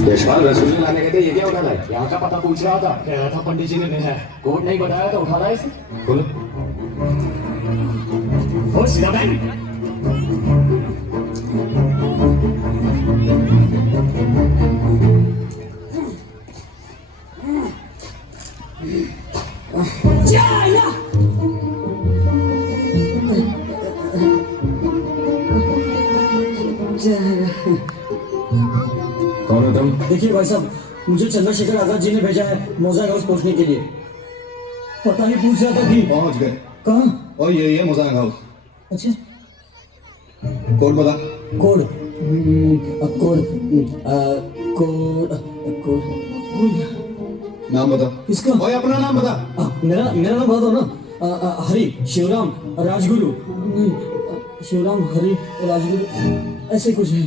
देशपाल रसगुल्ले लाने गए थे, ये क्या उठा रहा है? यहाँ का पता पूछ रहा था। कह रहा था पंडित जी ने भेजा है। कोर्ट नहीं बताया तो उठा रहा है इसे। खोलो। ओ सीधा बैठ। कौन हो तुम? देखिए भाई साहब, मुझे चंद्रशेखर आजाद जी ने भेजा है मोजाइक हाउस पहुंचने के लिए। पता नहीं पूछ रहा था कि पहुंच गए। कहाँ। और यही है मोजाइक हाउस। अच्छा, कोड बता। कोड कोड कोड कोड नाम बता। किसका? ओए अपना नाम बता। मेरा मेरा नाम बता दो ना। हरि शिवराम राजगुरु। नहीं, शिवराम हरि राजगुरु ऐसे कुछ है।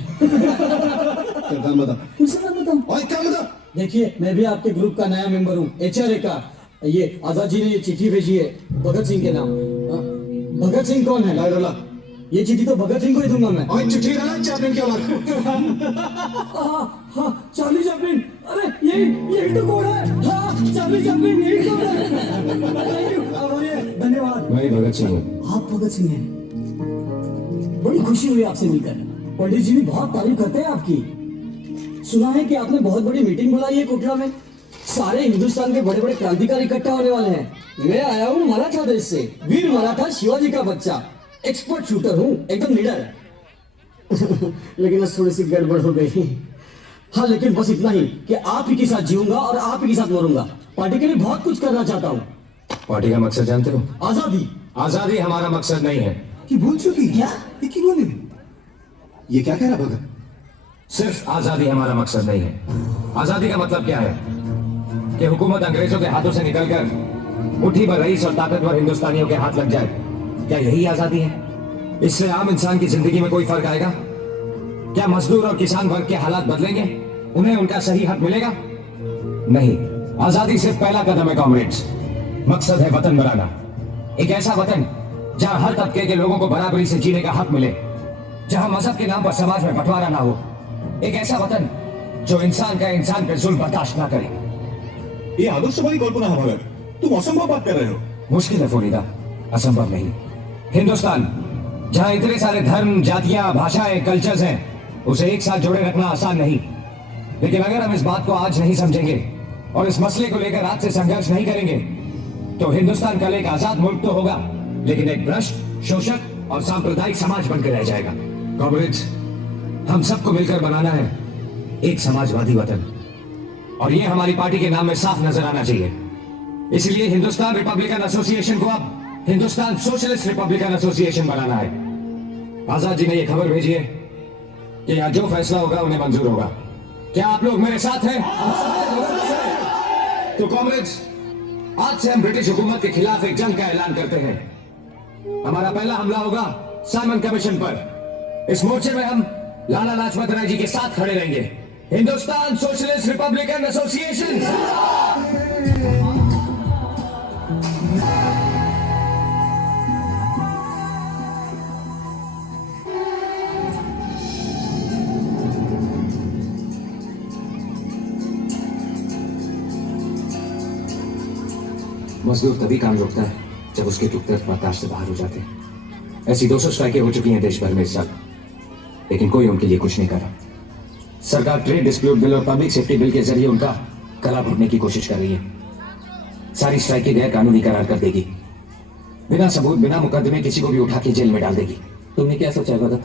चल काम बता। किसका नाम बताऊं? ओए काम बता। देखिए, मैं भी आपके ग्रुप का नया मेंबर हूँ, एचआरए का। ये आजाद जी ने ये चिट्ठी भेजी है भगत सिंह के नाम। भगत सिंह कौन है? लाइडोला। ये चिट्ठी तो भगत सिंह को ही दूंगा मैं। ओए चिट्ठी डाला चैपलिन क्या बात? हाँ, चार्ली चैपलिन। अरे यही तो कोड है। हाँ, चार्ली चैपलिन यही कोड है। थैंक यू, आभारी, धन्यवाद। मैं भगत सिंह हूँ। आप भगत सिंह हैं? बड़ी खुशी हुई आपसे मिलकर। पंडित जी भी बहुत तारीफ करते हैं आपकी। सुना है कि आपने बहुत बड़ी मीटिंग बुलाई है कोटला में। सारे हिंदुस्तान के बड़े बड़े क्रांतिकारी इकट्ठा होने वाले हैं। मैं आया हूँ मराठा देश से, वीर मराठा शिवाजी का बच्चा। एक्सपर्ट शूटर हूँ, एकदम लीडर। लेकिन आज थोड़ी सी गड़बड़ हो गई। हाँ, लेकिन बस इतना ही कि आप ही के साथ जीऊंगा और आप ही के साथ मरूंगा। पार्टी के लिए बहुत कुछ करना चाहता हूँ। पार्टी का मकसद जानते हो? आजादी। आजादी हमारा मकसद नहीं है। कि भूल चुकी क्या? ये की बोले? ये क्या कह रहा भगत? सिर्फ आजादी हमारा मकसद नहीं है। आजादी का मतलब क्या है? कि हुकूमत अंग्रेजों के हाथों से निकलकर मुट्ठी भर रईस और ताकतवर हिंदुस्तानियों के हाथ लग जाए, क्या यही आजादी है? इससे आम इंसान की जिंदगी में कोई फर्क आएगा? क्या मजदूर और किसान वर्ग के हालात बदलेंगे? उन्हें उनका सही हक मिलेगा? नहीं। आजादी सिर्फ पहला कदम है कॉमरेड्स। मकसद है वतन बनाना। एक ऐसा वतन जहां हर तबके के लोगों को बराबरी से जीने का हक मिले, जहां मजहब के नाम पर समाज में बंटवारा ना हो। एक ऐसा वतन जो इंसान का इंसान पे जुल्म बर्दाश्त ना करे। ये आदर्शवादी कल्पना है भगत। तुम असंभव बात कर रहे हो। मुश्किल है फरीदा, असंभव नहीं। हिंदुस्तान जहां इतने सारे धर्म, जातियां, भाषाएं, कल्चर्स हैं, उसे एक साथ जोड़े रखना आसान नहीं। लेकिन अगर हम इस बात को आज नहीं समझेंगे और इस मसले को लेकर आज से संघर्ष नहीं करेंगे, तो हिंदुस्तान कल एक आजाद मुल्क तो होगा, लेकिन एक भ्रष्ट, शोषक और सांप्रदायिक समाज बनकर रह जाएगा। कॉमरेड्स, हम सबको मिलकर बनाना है एक समाजवादी वतन, और ये हमारी पार्टी के नाम में साफ नजर आना चाहिए। इसलिए हिंदुस्तान रिपब्लिकन एसोसिएशन को अब हिंदुस्तान सोशलिस्ट रिपब्लिकन एसोसिएशन बनाना है। आजाद जी ने यह खबर भेजी है कि यहाँ जो फैसला होगा उन्हें मंजूर होगा। क्या आप लोग मेरे साथ हैं? तो कॉमरेड्स, आज से हम ब्रिटिश हुकूमत के खिलाफ एक जंग का ऐलान करते हैं। हमारा पहला हमला होगा साइमन कमीशन पर। इस मोर्चे में हम लाला लाजपत राय जी के साथ खड़े रहेंगे। Hindustan socialist Republican association. मजदूर तभी काम रोकता है जब उसके दुख दर्द बर्दाश्त से बाहर हो जाते हैं। ऐसी 200 स्ट्राइकें हो चुकी हैं देश भर में इस साल, लेकिन कोई उनके लिए कुछ नहीं कर रहा। सरकार ट्रेड डिस्प्यूट बिल और पब्लिक सेफ्टी बिल के जरिए उनका गला घोटने की कोशिश कर रही है। सारी स्ट्राइकें गैर कानूनी करार कर देगी। बिना सबूत, बिना मुकदमे किसी को भी उठा के जेल में डाल देगी। तुमने क्या सोचा भगत?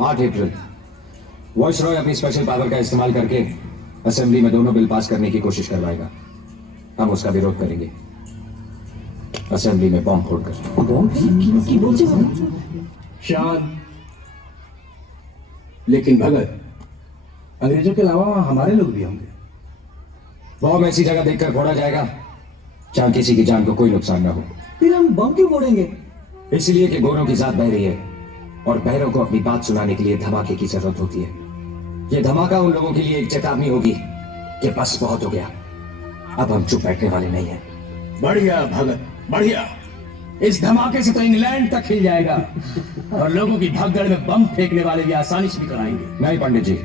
8 अप्रैल वॉइस रॉय अपनी स्पेशल पावर का इस्तेमाल करके असेंबली में दोनों बिल पास करने की कोशिश करवाएगा। हम उसका विरोध करेंगे, असेंबली में बॉम्ब फोड़कर। शान। लेकिन भगत, अंग्रेजों के अलावा वहां हमारे लोग भी होंगे। बॉम्ब ऐसी जगह देखकर फोड़ा जाएगा जहां किसी की जान को कोई नुकसान ना हो। फिर हम बम क्यों फोड़ेंगे? इसलिए कि गोरों की जात बह रही है और बहरों को अपनी बात सुनाने के लिए धमाके की जरूरत होती है। यह धमाका उन लोगों के लिए एक चेतावनी होगी कि बस बहुत हो गया, अब हम चुप बैठने वाले नहीं हैं। बढ़िया भगत, बढ़िया। इस धमाके से तो इंग्लैंड तक हिल जाएगा और लोगों की भगदड़ में बम फेंकने वाले भी आसानी से निकल आएंगे। नहीं पंडित जी,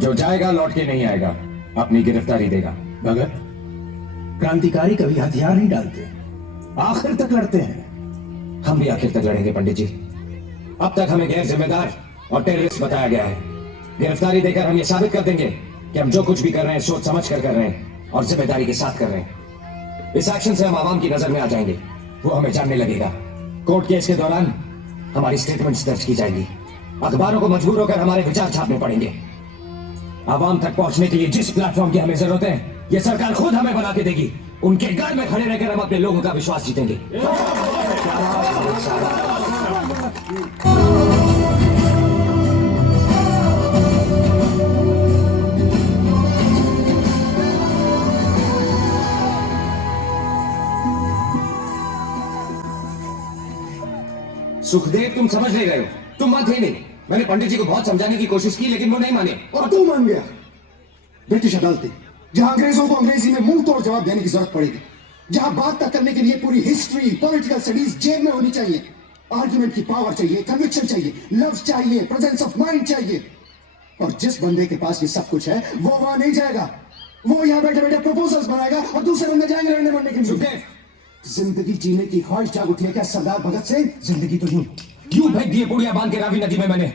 जो जाएगा लौट के नहीं आएगा। अपनी गिरफ्तारी देगा। भगत, क्रांतिकारी कभी हथियार नहीं डालते, आखिर तक लड़ते हैं। हम भी आखिर तक लड़ेंगे पंडित जी। अब तक हमें गैर जिम्मेदार और टेररिस्ट बताया गया है। गिरफ्तारी देकर हम ये साबित कर देंगे कि हम जो कुछ भी कर रहे हैं सोच समझ कर रहे हैं और जिम्मेदारी के साथ कर रहे हैं। इस एक्शन से हम आवाम की नजर में आ जाएंगे, वो हमें जानने लगेगा। कोर्ट केस के दौरान हमारी स्टेटमेंट्स दर्ज की जाएंगी, अखबारों को मजबूर होकर हमारे विचार छापने पड़ेंगे। आवाम तक पहुंचने के लिए जिस प्लेटफॉर्म की हमें जरूरत है, ये सरकार खुद हमें बना के देगी। उनके गढ़ में खड़े रहकर हम अपने लोगों का विश्वास जीतेंगे। सुखदेव, तुम समझ नहीं रहे हो, तुम बात ही नहीं। मैंने पंडित जी को बहुत समझाने की कोशिश की लेकिन वो नहीं माने। और तू मान गया। ब्रिटिश अदालतें, जहां अंग्रेजों को अंग्रेजी में मुंह तोड़ जवाब देने की जरूरत पड़ेगी, जहां बात तक करने के लिए पूरी हिस्ट्री, पॉलिटिकल स्टडीज जेब में होनी चाहिए, आर्ग्यूमेंट की पावर चाहिए, कन्विक्शन चाहिए, लव चाहिए, प्रेजेंस ऑफ माइंड चाहिए। और जिस बंदे के पास ये सब कुछ है वो वहां नहीं जाएगा। वो यहां बैठे बैठे प्रपोजल्स बनाएगा और दूसरे बंदे जाएंगे लड़ने मरने के लिए। जिंदगी जीने की ख्वाहिश जाग उठी है क्या सरदार भगत सिंह? जिंदगी तो यूं फेंक दिए पुड़िया बांध के रावी नदी में। मैंने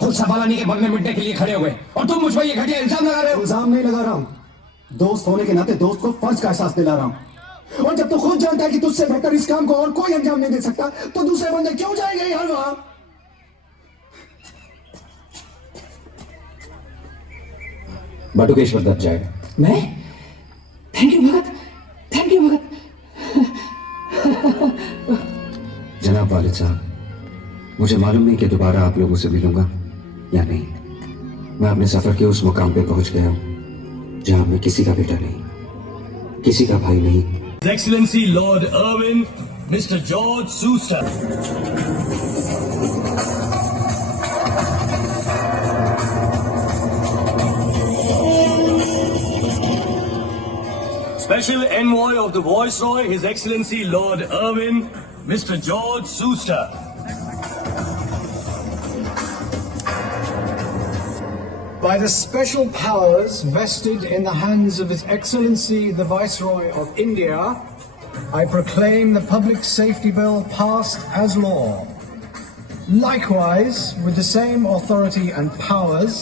खुद संभालने के बनने मिटने के लिए खड़े हुए और तुम मुझ पर ये घटिया इल्जाम लगा रहे हो। इल्जाम नहीं लगा रहा हूं, दोस्त होने के नाते दोस्त को फर्ज का एहसास दिला रहा हूं। और जब तू खुद जानता है कि तुझसे बेहतर इस काम को और कोई अंजाम नहीं दे सकता, तो दूसरे बंदे क्यों जाएंगे यार वहां? बटुकेश्वर दत्त जाएगा। मैं? Thank you Bhagat, thank you Bhagat. जनाब वालिद साहब, मुझे मालूम नहीं कि दोबारा आप लोगों से मिलूंगा या नहीं। मैं अपने सफर के उस मुकाम पे पहुंच गया हूं जहां मैं किसी का बेटा नहीं, किसी का भाई नहीं। His Excellency Lord Irwin, Mr. George Schuster. Special Envoy of the Viceroy, His Excellency Lord Irwin, Mr. George Schuster. By the special powers vested in the hands of His Excellency the Viceroy of India, I proclaim the Public Safety Bill passed as law. Likewise, with the same authority and powers,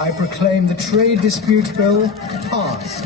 I proclaim the Trade Dispute Bill passed.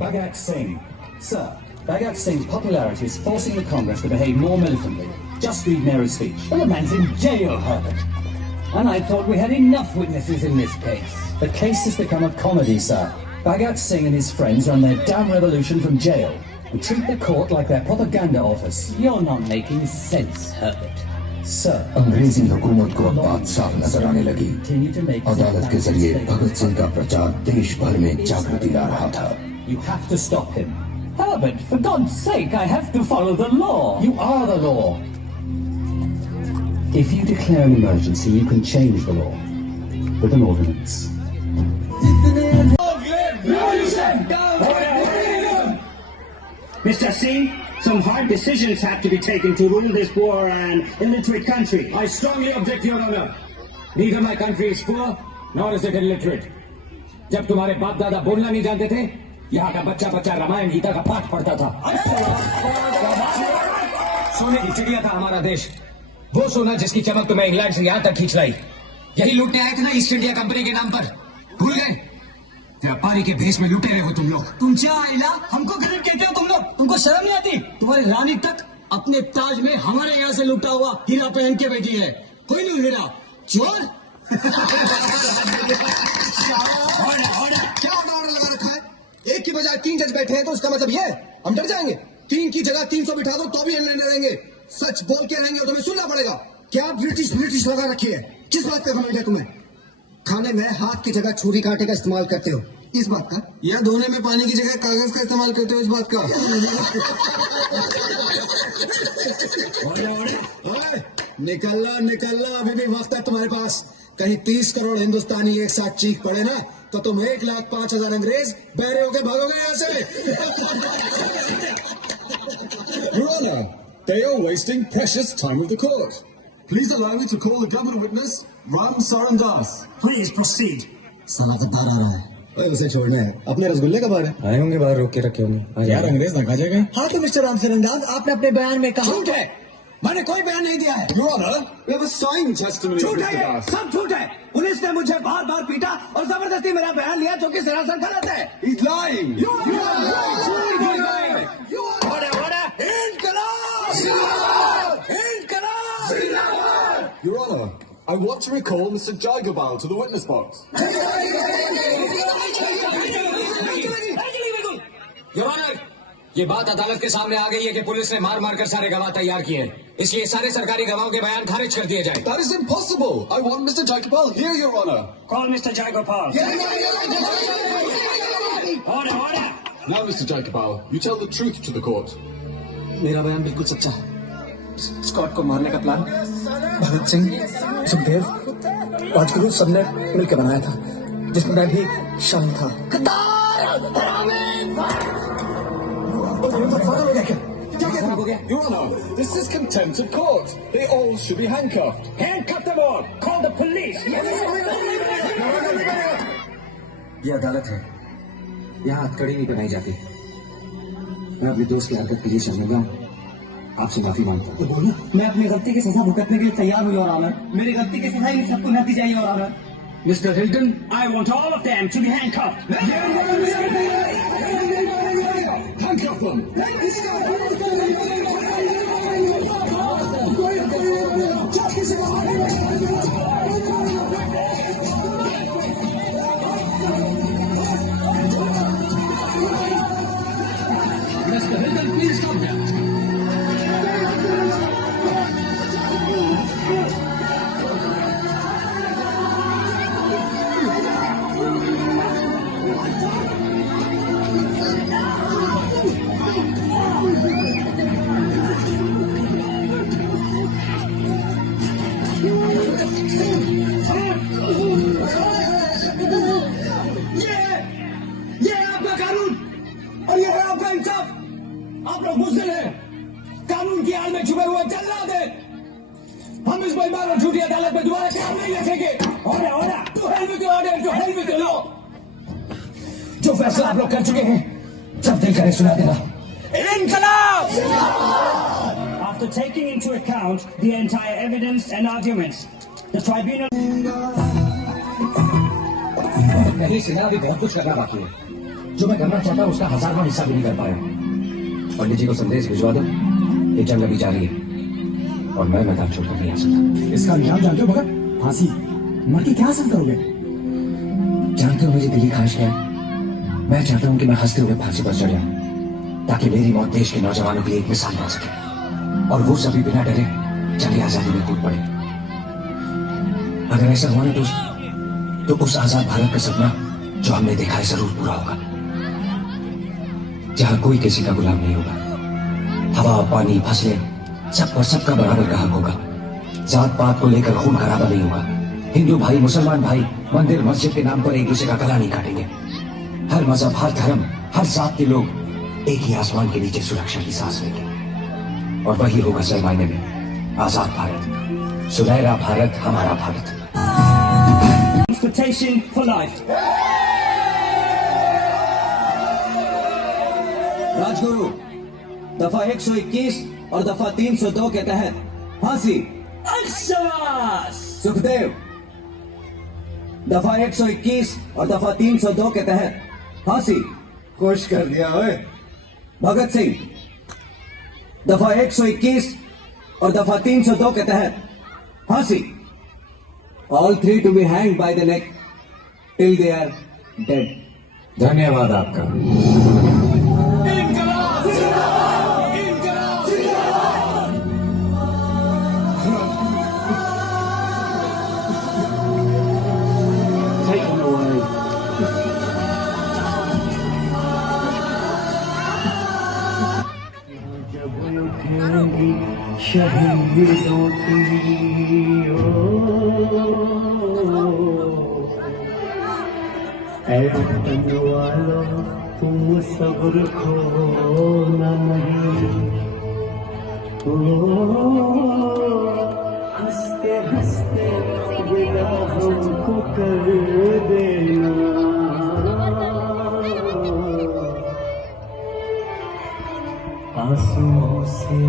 Bhagat Singh. Sir, Bhagat Singh's popularity is forcing the Congress to behave more militantly. Just read Nehru's speech. Well, the man's in jail, Herbert. And I thought we had enough witnesses in this case. The case has become a comedy, sir. Bhagat Singh and his friends run their damn revolution from jail and treat the court like their propaganda office. You're not making sense, Herbert. Sir, अंग्रेजी हुकूमत को अब बात साफ नजर आने लगी। continue to make अदालत के जरिए भगत सिंह का प्रचार देश भर में जागृति ला रहा था। You have to stop him. Herbert, for God's sake, I have to follow the law. You are the law. If you declare an emergency, you can change the law with an ordinance. Mr. Singh, some hard decisions have to be taken to rule this poor and illiterate country. I strongly object, Your Honor. Neither my country is poor, nor is it illiterate. जब तुम्हारे बाप दादा बोलना नहीं जानते थे, यहाँ का बच्चा बच्चा रामायण गीता का पाठ पढ़ता था। सोने की चिड़िया था हमारा देश, वो सोना जिसकी चमक तुम्हें इंग्लैंड से यहाँ तक खींच लाई। यही लूटने आए थे ना ईस्ट इंडिया कंपनी के नाम पर, भूल गए? व्यापारी के भेष में लूटे रहे हो तुम लोग। तुम क्या आइला? हमको गरीब कहते हो तुम लोग? तुमको शर्म नहीं आती? तुम्हारी रानी तक अपने ताज में हमारे यहाँ से लूटा हुआ हीरा पहन के बैठी है। कोई नहीं हीरा, चोर। क्या ऑर्डर लगा रखा है? एक ही बजाय 3 जज बैठे हैं तो उसका मतलब ये हम डर जाएंगे? 3 की जगह 300 बिठा दो तो भी हम नहीं डरेंगे। सच बोल के रहेंगे तो हमें सुनना पड़ेगा। क्या ब्रिटिश लगा रखी है? किस बात का घमंड है तुम्हें? खाने में हाथ की जगह छुरी कांटे का इस्तेमाल करते हो, इस बात का? या धोने में पानी की जगह कागज का इस्तेमाल करते हो, इस बात का? निकल लो, अभी भी वक्त है तुम्हारे पास। कहीं 30 करोड़ हिंदुस्तानी एक साथ चीख पड़े ना तो तुम 1,05,000 अंग्रेज बहरे होके भागोगे यहाँ से। Your Honor, they are wasting precious time of the court. Please allow me to call the government witness, Ram Sarandas. Please proceed. साला गद्दार आ रहा है। ओए उसे छोड़ना है। अपने रसगुल्ले कब आ रहे हैं? आए होंगे बाहर रोक के रखे होंगे। यार अंग्रेज ना खा जाएगा। हाँ तो मिस्टर राम सरंदाज, आपने अपने बयान में कहा झूठ है, मैंने कोई बयान नहीं दिया है। Your Honor, we have a signed testimony of झूठ है Mr. ये, Das. सब झूठ है। पुलिस ने मुझे बार बार पीटा और जबरदस्ती मेरा बयान लिया जो कि सरासर गलत है। He's lying. Your Honor, I want to recall Mr. Jaigabal to the witness box. Your honour, ये बात अदालत के सामने आ गई है कि पुलिस ने मार कर सारे गवाह तैयार किए हैं, इसलिए सारे सरकारी गवाहों के बयान खारिज कर दिए जाए। That is impossible. I want Mr. Jaigabal here, Your Honor. Call Mr. Jagopal. Order. Now, Mr. Jaigabal, you tell the truth to the court. मेरा बयान बिल्कुल सच्चा है। स्कॉट को मारने का प्लान भगत सिंह, सुखदेव, राजगुरु सबने मिलकर बनाया था, जिसमें मैं भी शामिल था। Your Honor, this is contempt of court. They all should be handcuffed. Handcuff them all. Call the police. ये अदालत है, यहाँ हथकड़ी नहीं बनाई जाती। मैं अपने दोस्त की हरकत के लिए शर्मिंदा हूँ, आपसे माफी मांगता हूँ। मैं अपनी गलती की सजा भुगतने के लिए तैयार हूँ, योर ऑनर। मेरी गलती की सजा इन सबको न दी जाए, your honour. Mister Hilton, I want all of them to be handcuffed. Handcuff them. Mister Hilton, please stop that. ये है आपका कानून और ये है आपका इंसाफ। आप लोग बुज़दिल हैं, कानून की आड़ में छुपे हुए जल्लाद हैं। हम इस बेईमान और झूठी अदालत में दोबारा काम नहीं रखेंगे। Order, to hell with the order, to hell with the law. जो फैसला आप लोग कर चुके हैं, जब दिल करे सुना देना। इनकलाब! After taking into account the entire evidence and arguments, the tribunal. नहीं सेना, अभी बहुत कुछ करना बाकी है। जो मैं करना चाहता हूँ उसका 1000वां हिस्सा भी नहीं कर पाया। पंडित जी को संदेश भिजवा दो कि जंग अभी जारी है और मैं मैदान छोड़कर नहीं आ सकता। इसका अंजाम जानते हो भगत? फांसी। मर के क्या हासिल करोगे? जानते हो मेरी दिली ख्वाहिश क्या है? मैं चाहता हूँ कि मैं हंसते हुए फांसी पर चढ़ जाऊं, ताकि मेरी मौत देश के नौजवानों की एक मिसाल बन सके और वो सभी बिना डरे जंग आजादी में कूद पड़े। अगर ऐसा हुआ ना तो उस आजाद भारत का सपना जो हमने देखा है जरूर पूरा होगा, जहां कोई किसी का गुलाम नहीं होगा। हवा, पानी, फसलें, सब पर सबका बराबर का हक होगा। जात पात को लेकर खून खराबा नहीं होगा। हिंदू भाई, मुसलमान भाई मंदिर मस्जिद के नाम पर एक दूसरे का गला नहीं काटेंगे। हर मजहब, हर धर्म, हर जात के लोग एक ही आसमान के नीचे सुरक्षा की सांस लेंगे और वही होगा सही मायने में आजाद भारत, सुनहरा भारत, हमारा Bharat. Transportation for life. Rajguru, दफा 121 और दफा 302 के तहत फांसी। सुखदेव, दफा 121 और दफा 302 के तहत फांसी। खुश कर दिया ओए। भगत सिंह, दफा 121 और दफा 302 के तहत फांसी। All three to be hanged by the neck till they are dead. धन्यवाद आपका। इनकलाब जिंदाबाद! इनकलाब जिंदाबाद! Taken away. जब उठेंगी शहीदों की ऐ वतन वालों तुम सब्र खोना नहीं। हंसते हंसते विदा हमको कर देना। आंसुओं से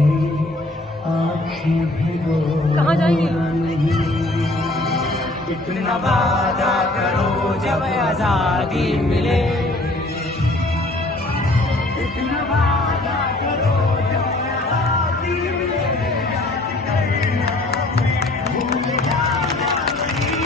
आँखें भिगोना नहीं। इतना वादा करो जब आजादी मिले, इतना वादा करो जब आजादी मिले, याद करना भूल जाना नहीं।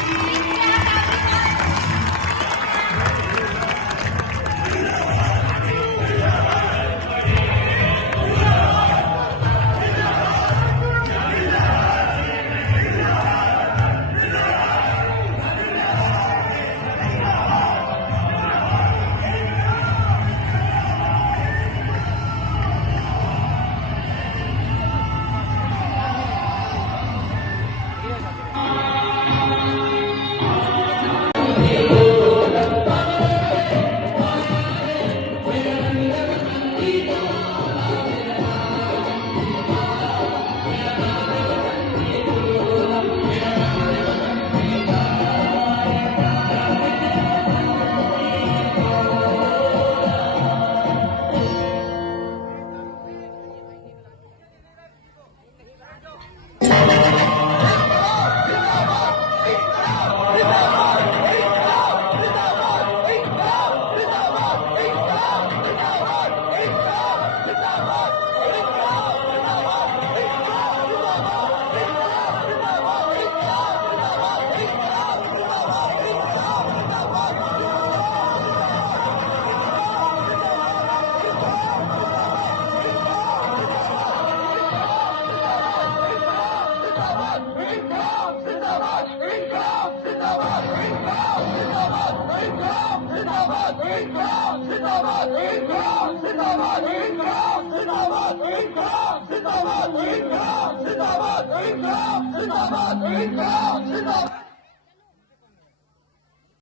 जिंदाबाद!